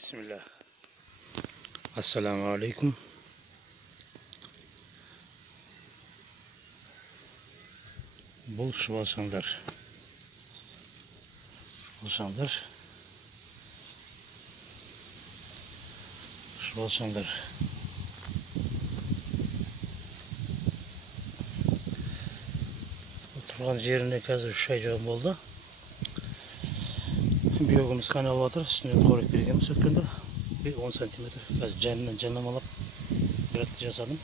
Bismillah. Assalamu alaikum. Бұл шұбалшаңдар. Шұбалшаңдар. Тұрған жеріне қазір 3 ай жауын болды. Биогіміз қайнап жатыр, үстінен қорек бергенбіз өткенде 10 сантиметр. Қазір жанамалап градты жасадым.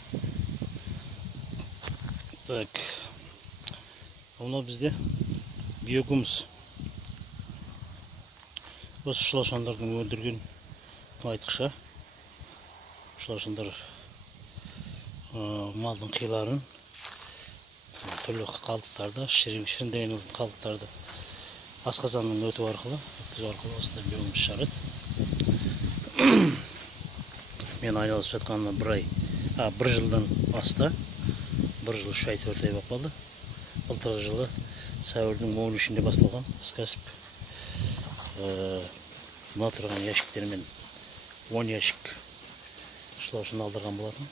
Так. Оны бізде биогіміз. Осы шұлашандардың өндірген айтқыша. Шұлашандар малдың қиларын, түрлі қалдықтарды, шіріндеген қалдықтарды асқазанның өту арқылы, өткізу арқылы осында биогіміз шығарады. Мен айналысып жатқанына бір жылдан асты. 1 жыл 3 ай 4 ай болып қалды. Былтырғы жылы сәуірдің 13-інде басталған осы кәсіп. Мына тұрған ящиктермен 10 ящик шұлашын алдырған болатын.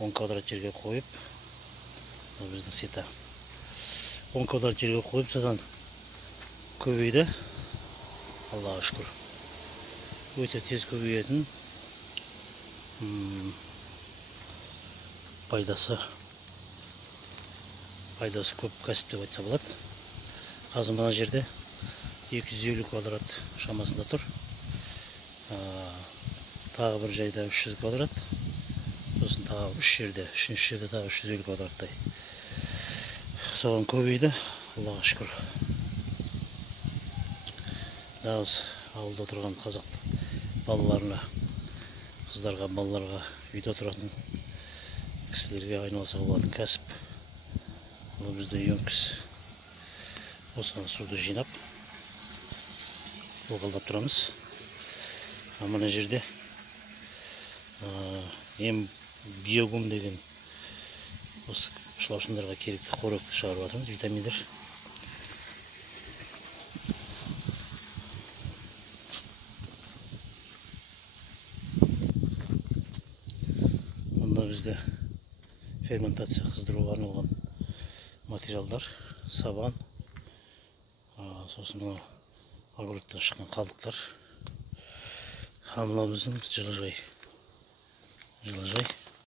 10 квадрат жерге қойып, біздің сета 10 квадрат жерге қойып, содан көбейді. Аллаға шүкір. Өте тез көбейетін, пайдасы көп кәсіп деп айтса болады. Қазір мына жерде 250 квадрат шамасында тұр. Тағы бір жайда 300 квадрат. Сосын тағы 3 жерде тағы 350 квадраттай. Соған көбейді. Аллаға шүкір. Нағыз ауылда тұрған қазақ балаларына, қыздарға, балаларға, үйде тұратын кісілерге айналса болатын кәсіп. Бұл бізде үйеңкіз. Осыған суды жинап, ылғалдап тұрамыз. Мына жерде биогум деген осы шұлашындарға керекті қоректі шығарып жатырмыз, витаминдер. Онда бізде ферментация қыздыруға арналған материалдар, сабан, сосын огородтан шыққан қалдықтар. Мына біздің жылыжай.